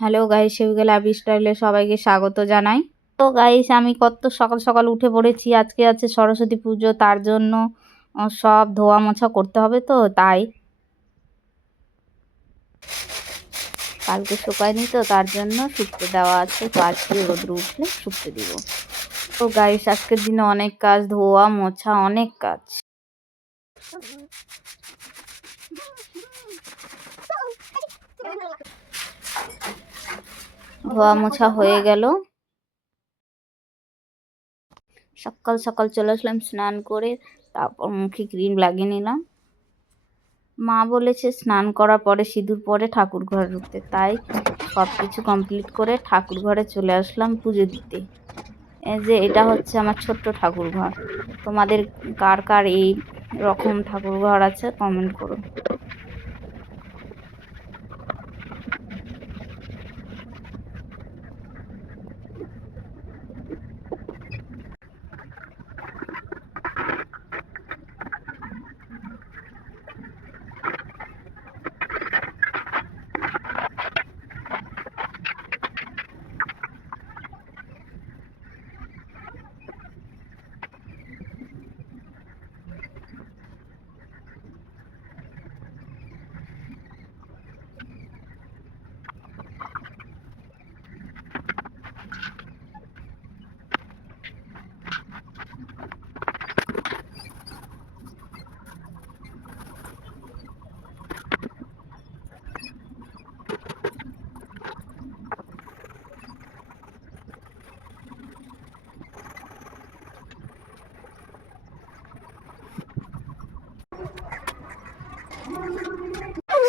Hello guys, সেভিগে life স্টাইলে সবাইকে স্বাগত জানাই। তো গাইস, আমি কত সকাল সকাল উঠে পড়েছি। আজকে আছে সরস্বতী পুজো, তার জন্য সব ধোয়া মোছা করতে হবে। তো তাই কালকে শুকায়নি, তো তার জন্য শুকতে দেওয়া আছে। তো আজকে রোদ্র উঠলে শুকতে দিব। তো গাইস, আজকের দিনে অনেক কাজ, ধোয়া মোছা অনেক কাজ। ধোয়া মোছা হয়ে গেল। সকাল সকাল চলে আসলাম স্নান করে, তারপর মুখে ক্রিম লাগিয়ে নিলাম। মা বলেছে স্নান করার পরে সিঁদুর পরে ঠাকুর ঘরে ঢুকতে, তাই সব কিছু কমপ্লিট করে ঠাকুর ঘরে চলে আসলাম পুজো দিতে। এই যে এটা হচ্ছে আমার ছোট্ট ঠাকুর ঘর। তোমাদের কার কার এই রকম ঠাকুর ঘর আছে কমেন্ট করো।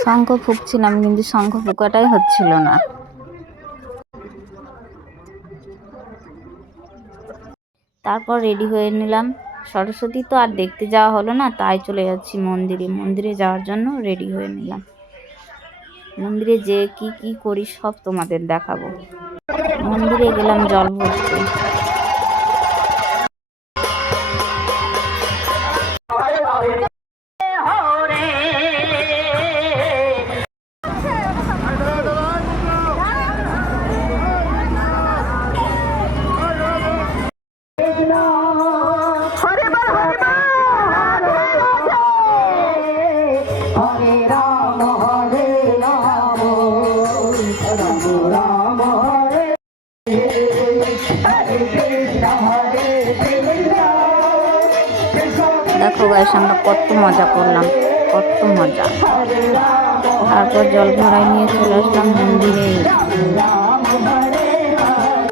শঙ্খ ফুঁকছিলাম, কিন্তু শঙ্খ ফুঁকাটাই হচ্ছিল না। তারপর রেডি হয়ে নিলাম। সরস্বতী তো আর দেখতে যাওয়া হলো না, তাই চলে যাচ্ছি মন্দিরে। মন্দিরে যাওয়ার জন্য রেডি হয়ে নিলাম। মন্দিরে যে কি কি করি সব তোমাদের দেখাবো। মন্দিরে গেলাম জল ভরতে। দেখো গাইস, আমরা কত মজা করলাম, কত মজা। তারপর জল ভরাই নিয়ে চলে আসলাম মন্দিরে।